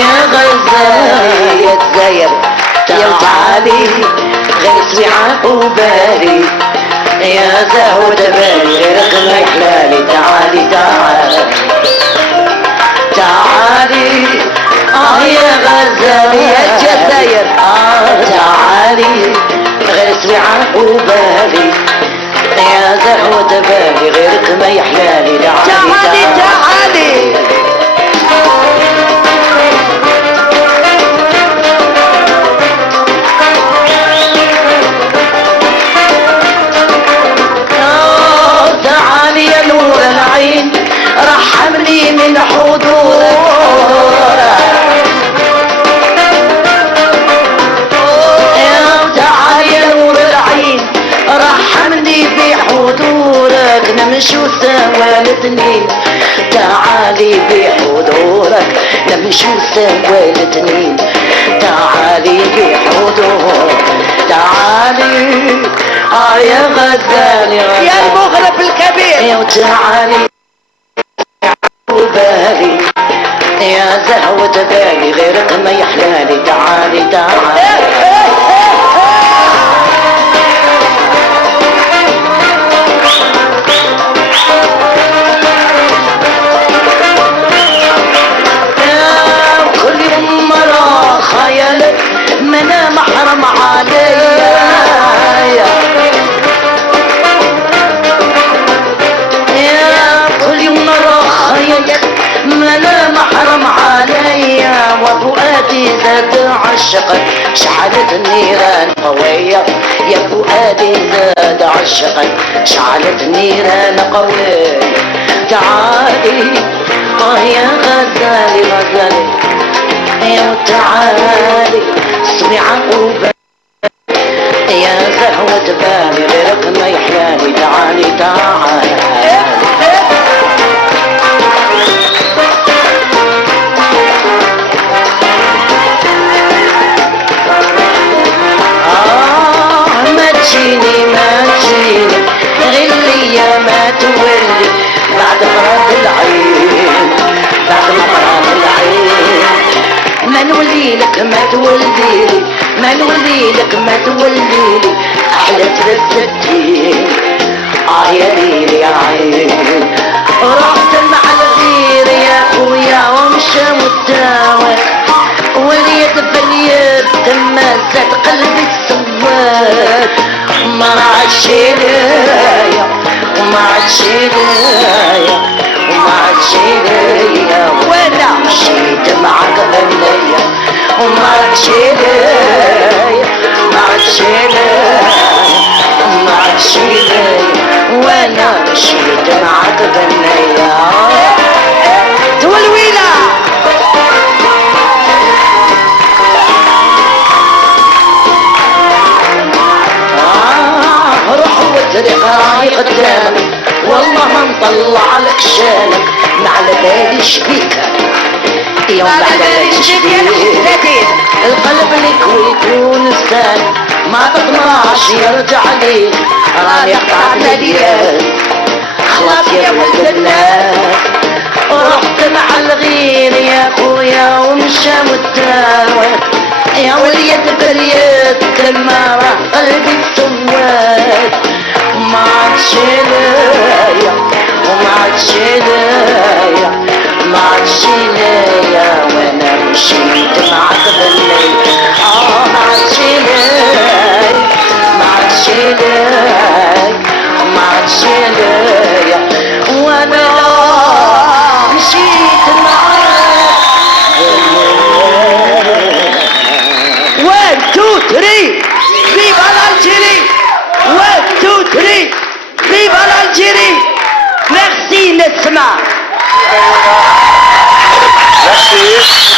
يا غزال يا الزاير تعالي غير سريعة وبالي يا زهوة بالي غيرك ما يحلالي تعالي تعالي تعالي يا غزال يا الجزاير تعالي غير سريعة وبالي يا زهوة بالي غيرك ما يحلالي تعالي تعالي تعالي يا نور العين رحمني من حضورك تعالي يا نور العين رحمني بحضورك نمشي سوا الاثنين تعالي بحضورك نمشي سوا الاثنين تعالي بحضورك تعالي يا غزال يا المغرب الكبير يا تعالي وبالي يا زهوة بالي غيرك ما يحلالي تعالي تعالي كل يوم مرة خيالك ما انا محرم عليا كل يوم مرة خيالك ما انا محرم عليا وفؤادي زاد عشقك شعلت النيران قوية يا فؤادي زاد عشقك شعلت النيران قوية تعالي يا غزالي غزالي يا تعالي اسمي عقوبة يا زهوة بالي غيرك ما يحلالي تعالي تعالي ما تجيني ما تجيني غلية ما تولي بعد مرض العين بعد مرض العين ما نولي لك ما تولي لي ما نولي لك ما تولي لي احلى 63 يا ليلي يا عين رحت مع الغير يا خويا ومشى مداوم واليد باليد تمازت قلبي سواد ما عادش ليا وما عادش ليا وما عادش ليا وانا مشيت معاك غنية وما عادش ليا ما عادش ليا وما عادش ليا وانا مشيت معاك غنية تولويلة روح وطريق راي قدامك والله ما نطلع لك شانك ما على بالي شبيك يوم على بالي شبيك القلب لك ويكون لسانك ما تطمعش يرجع ليك راني قطعت ليك خلاص يا ولد الناس رحت مع الغير يا خويا ومشى مداوم يا وليد باليد لما راح قلبي سواد ما عادش ليا وما عادش ليا ما عادش ليا وانا مشيت معاك بالليل ما عادش ليا ما عادش ليا ما عادش ليا وانا مشيت معاك One, two, three, viva l'Algérie! One, two, three, viva l'Algérie! Merci Nesma! Merci.